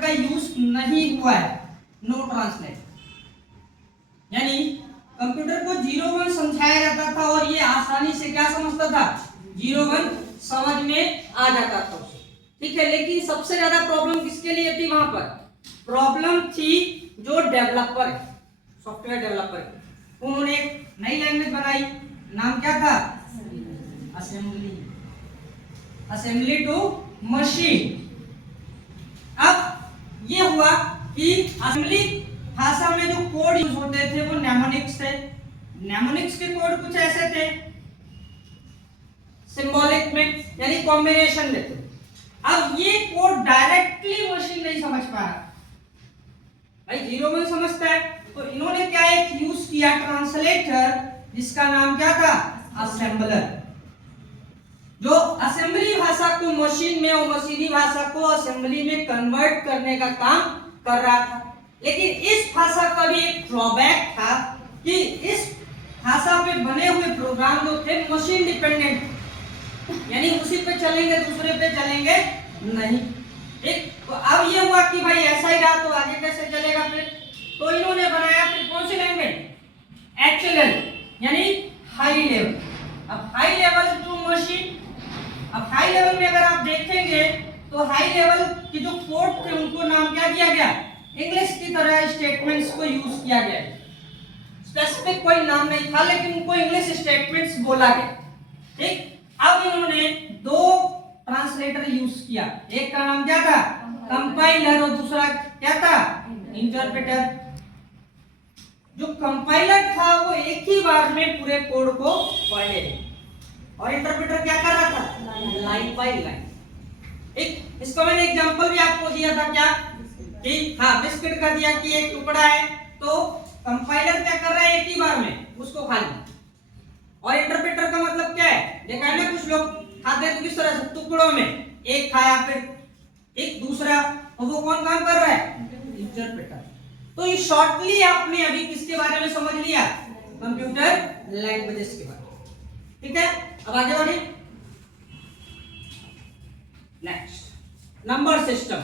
का यूज नहीं हुआ है, नो ट्रांसलेट। यानी कंप्यूटर को 0 1 समझाया जाता था और ये आसानी से क्या समझता था, 0 1 समझ में आ जाता था उसे, ठीक है। लेकिन सबसे ज्यादा प्रॉब्लम किसके लिए थी वहां पर, प्रॉब्लम थी जो डेवलपर है, सॉफ्टवेयर डेवलपर, उन्होंने एक नई लैंग्वेज बनाई, नाम क्या था, असेंबली, असेंबली टू मशीन। अब ये हुआ कि असेंबली भाषा में जो कोड यूज होते थे वो नेमोनिक्स थे। नेमोनिक्स के कोड कुछ ऐसे थे, सिंबॉलिक में यानी कॉम्बिनेशन में थे। अब ये कोड डायरेक्टली मशीन नहीं समझ पा रहा, भाई 0 1 समझता है, तो इन्होंने क्या एक यूज किया ट्रांसलेटर, जिसका नाम क्या था, असेंबलर, जो असेंबली भाषा को मशीन में और मशीनी भाषा को असेंबली में कन्वर्ट करने का काम कर रहा था। लेकिन इस भाषा का भी एक ड्रॉबैक था कि इस भाषा पे बने हुए प्रोग्राम जो थे मशीन डिपेंडेंट, यानी उसी पे चलेंगे, दूसरे पे चलेंगे नहीं, ठीक। तो अब ये हुआ कि भाई ऐसा ही रहा तो आगे कैसे चलेगा फिर, तो इन्होंने बनाया फिर कौन सी लैंग्वेज, HLL, यानी हाई लेवल। अब हाई लेवल टू मशीन, अब हाई लेवल में अगर आप देखेंगे तो हाई लेवल की जो कोड थे उनको नाम क्या दिया गया, इंग्लिश की तरह स्टेटमेंट्स को यूज किया गया, स्पेसिफिक कोई नाम नहीं था लेकिन उनको इंग्लिश स्टेटमेंट्स बोला गया, ठीक। अब इन्होंने दो ट्रांसलेटर यूज किया, एक का नाम क्या था, कंपाइलर, और दूसरा क्या था, इंटरप्रेटर। जो कंपाइलर था वो एक ही बार में पूरे कोड को पढ़े, और इंटरप्रेटर क्या कर रहा था, लाइन बाय लाइन। एक इसका मैंने एग्जांपल भी आपको दिया था, क्या कि हाँ बिस्किट का दिया कि एक टुकड़ा है, तो कंपाइलर क्या कर रहा है, एक ही बार में उसको खा लिया, और इंटरप्रेटर का मतलब क्या है, देखा है ना, कुछ लोग खाते हैं तो किस तरह से, टुकड़ों में, एक खाया फिर एक दूसरा, और वो कौन काम कर रहा है, इंटरप्रेटर। तो ये शॉर्टली आपने अभी किसके बारे में समझ लिया, कंप्यूटर लैंग्वेजेस के बारे में, ठीक है। अब आगे बढ़े, नेक्स्ट नंबर सिस्टम।